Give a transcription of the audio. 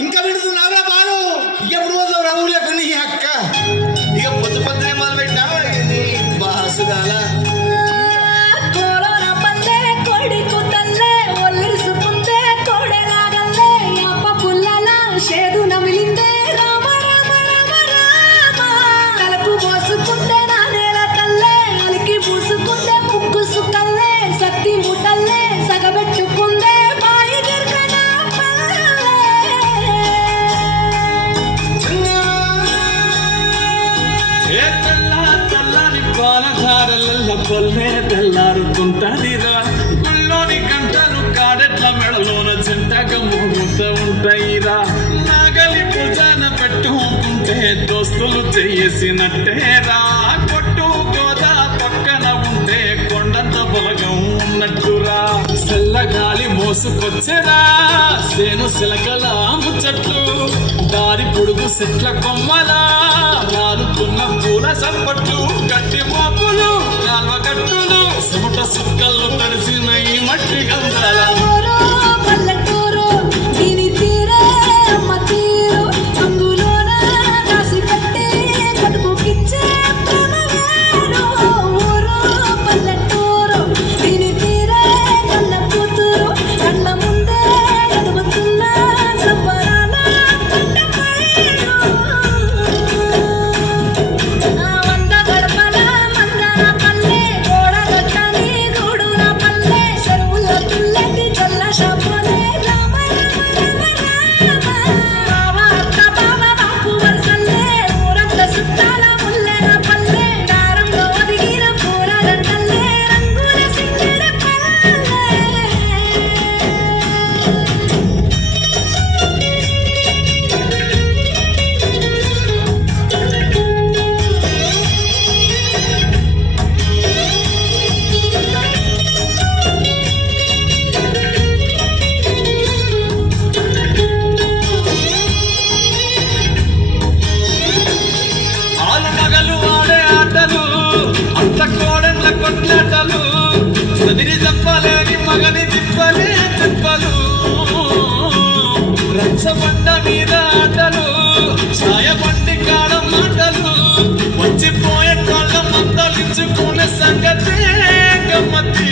ఇంకా విడుతున్నావురా బాలు? ఎప్పుడు పోతావు రా ఊళ్ళో కొన్ని అక్క? ఇక పొద్దు పొద్దునే మొదలు పెట్టినావు బాసుగాల. కొల్లే తెల్లారుతుంటదిరా గుళ్ళోని గంటలు కాడెట్ల మెడలోన చెంటగా మోగుతూ ఉంటాయిరా. నాగలి పూజన పెట్టుకుంటే దోస్తులు చేసినట్టేరా. కొట్టు గోదా పక్కన ఉంటే కొండంత బలగం ఉన్నట్టురా. సెల్లగాలి మోసుకొచ్చెరా సేను సిలకల ముచ్చట్లు. దారి పొడుగు చెట్ల కొమ్మలా నారుతున్న పూల సప్పట్లు. గట్టి మోపులు కాల్వగట్టులు చెమట సుక్కల్లో తడిసిన ఈ మట్టి గంధాల. కొట్లాటలు చదిరి చెప్పలేని మగని తిప్పలే తిప్పలు. రచ్చబండ మీద ఆటలు ఛాయబండి కాడ మాటలు. వచ్చిపోయే కాళ్ళ మందలించుకునే సంగతి గమ్మతి.